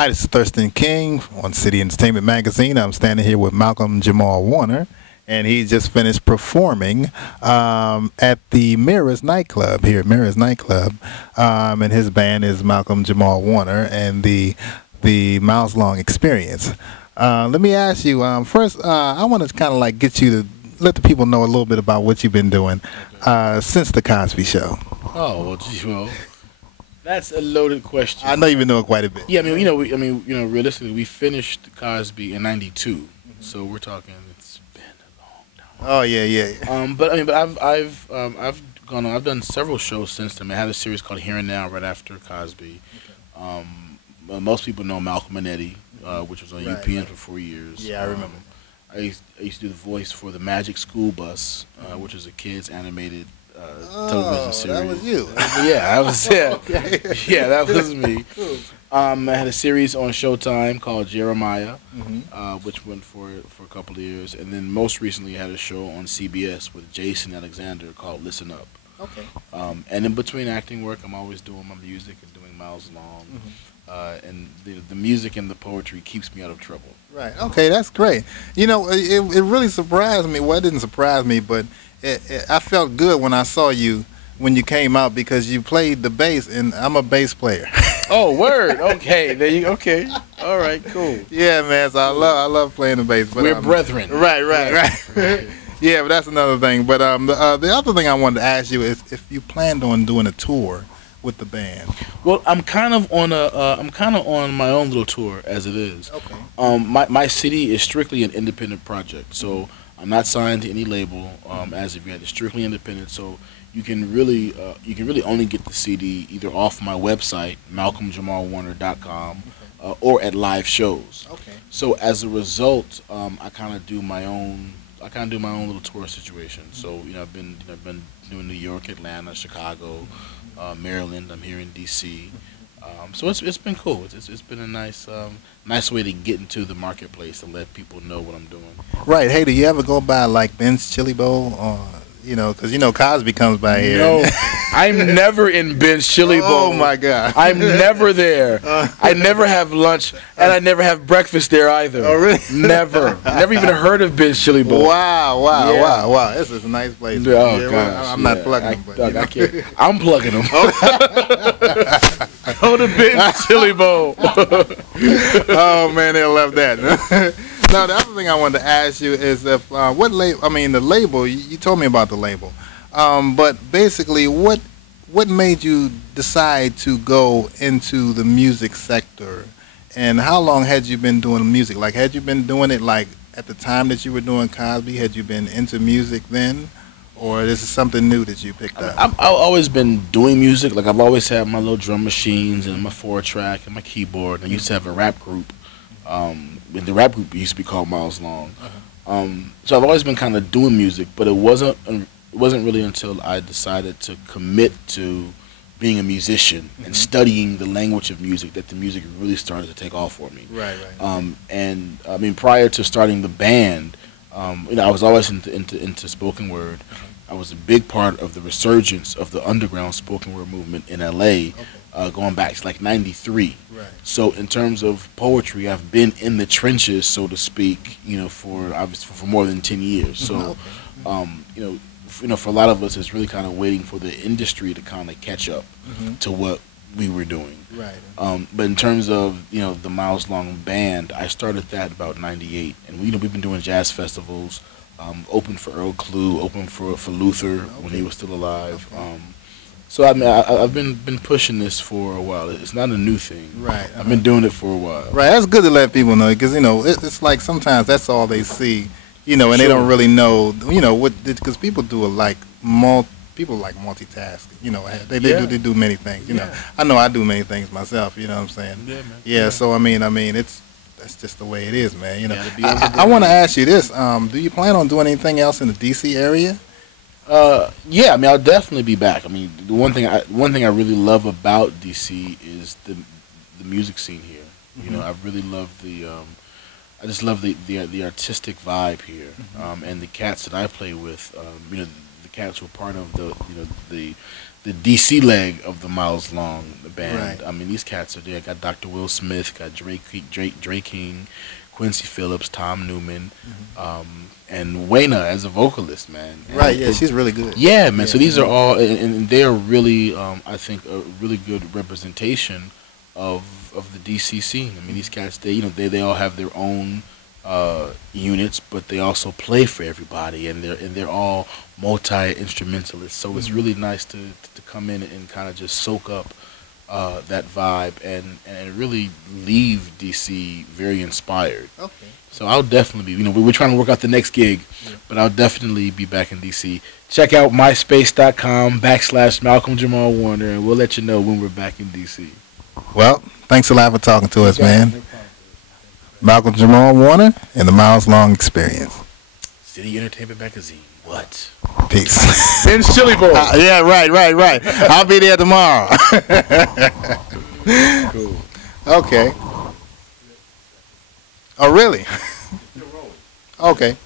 Hi, this is Thurston King on City Entertainment Magazine. I'm standing here with Malcolm Jamal Warner, and he just finished performing at the Mirrors nightclub here at Mirrors nightclub, and his band is Malcolm Jamal Warner and the Miles Long Experience. Let me ask you first. I want to kind of like get you to let the people know a little bit about what you've been doing since the Cosby Show. Oh well, gee, well, that's a loaded question. I know you've been doing quite a bit. Yeah, realistically, we finished Cosby in '92, so we're talking. It's been a long time. Oh yeah. But I've gone on. I've done several shows since then. I had a series called Here and Now right after Cosby. Most people know Malcolm and Eddie, which was on UPN for 4 years. Yeah, I remember. I used to do the voice for the Magic School Bus, which was a kids animated television series. That was you. Yeah, I was. Yeah, Okay. yeah, that was me. Cool. I had a series on Showtime called Jeremiah, Mm-hmm. which went for a couple of years, and then most recently I had a show on CBS with Jason Alexander called Listen Up. Okay. And in between acting work, I'm always doing my music and doing Miles Long, and the music and the poetry keeps me out of trouble. Right. Okay, that's great. You know, it really surprised me. Well, it didn't surprise me, but I felt good when I saw you when you came out because you played the bass, and I'm a bass player. Oh, word. Okay, there you. Okay, all right, cool. Yeah, man. So I love playing the bass. But We're brethren. Right. Yeah, but that's another thing. But the other thing I wanted to ask you is if you planned on doing a tour with the band. Well, I'm kind of on my own little tour as it is. Okay. My CD is strictly an independent project, so I'm not signed to any label as of yet. It's strictly independent, so you can really only get the CD either off my website malcolmjamalwarner.com or at live shows. Okay. So as a result, I kind of do my own little tour situation. So I've been doing New York, Atlanta, Chicago, Maryland. I'm here in DC. So it's been cool. It's been a nice way to get into the marketplace and let people know what I'm doing. Right. Hey, do you ever go by like Ben's Chili Bowl? Or, because Cosby comes by here. No, I'm never in Ben's Chili Bowl. Oh my God. I'm never there. I never have lunch, and I never have breakfast there either. Oh really? Never even heard of Ben's Chili Bowl. Wow. This is a nice place. Oh gosh, I'm not plugging them, but I can't. I'm plugging them. Go to Ben's Chili Bowl. Oh man, they'll love that. Now the other thing I wanted to ask you is if what label? I mean, the label. You told me about the label, but basically, what made you decide to go into the music sector, and how long had you been doing music? Like, had you been doing it like at the time that you were doing Cosby? Had you been into music then, or this is something new that you picked up? I've always been doing music. Like I've always had my little drum machines and my 4-track and my keyboard. I used to have a rap group. And the rap group used to be called Miles Long. So I've always been kind of doing music, but it wasn't really until I decided to commit to being a musician and studying the language of music that the music really started to take off for me. Right. And I mean, prior to starting the band, I was always into spoken word. I was a big part of the resurgence of the underground spoken word movement in LA. Going back to like '93. Right. So in terms of poetry, I've been in the trenches, so to speak, for more than 10 years. So, for a lot of us, it's really kind of waiting for the industry to kind of catch up to what we were doing. Right. But in terms of the Miles Long band, I started that about '98, and we've been doing jazz festivals. Open for Earl Clue, open for Luther when he was still alive. So I mean, I've been pushing this for a while. It's not a new thing. Right. I've been doing it for a while. Right. That's good to let people know because it's like sometimes that's all they see, and Sure. they don't really know, what because people do people like multitask. They do many things. I know I do many things myself. You know what I'm saying? Yeah, man. Yeah. So I mean, that's just the way it is, man. I want to ask you this: do you plan on doing anything else in the DC area? Yeah, I mean, I'll definitely be back. I mean, the one thing I really love about DC is the music scene here. I really love I just love the artistic vibe here, and the cats that I play with. The cats were part of the the DC leg of the Miles Long band. Right. I mean, these cats are there. Got Dr. Will Smith, got Drake King, Quincy Phillips, Tom Newman, and Wayna as a vocalist, man. And Right. Yeah, she's really good. yeah, man. Yeah. So these are all, and they're really, I think, a really good representation of the DC scene. I mean, these cats, they all have their own units, but they also play for everybody, and they're all multi-instrumentalists. So it's really nice to come in and kind of just soak up that vibe and really leave DC very inspired. Okay. So I'll definitely be, we're trying to work out the next gig, but I'll definitely be back in DC. Check out myspace.com/Malcolm Jamal Warner, and we'll let you know when we're back in DC. Well, thanks a lot for talking to us, man. Malcolm Jamal Warner and the Miles Long Experience. City Entertainment Magazine. What? Peace. Ben's Chili Bowl. Yeah, right. I'll be there tomorrow. Cool. Okay. Oh, really? Okay.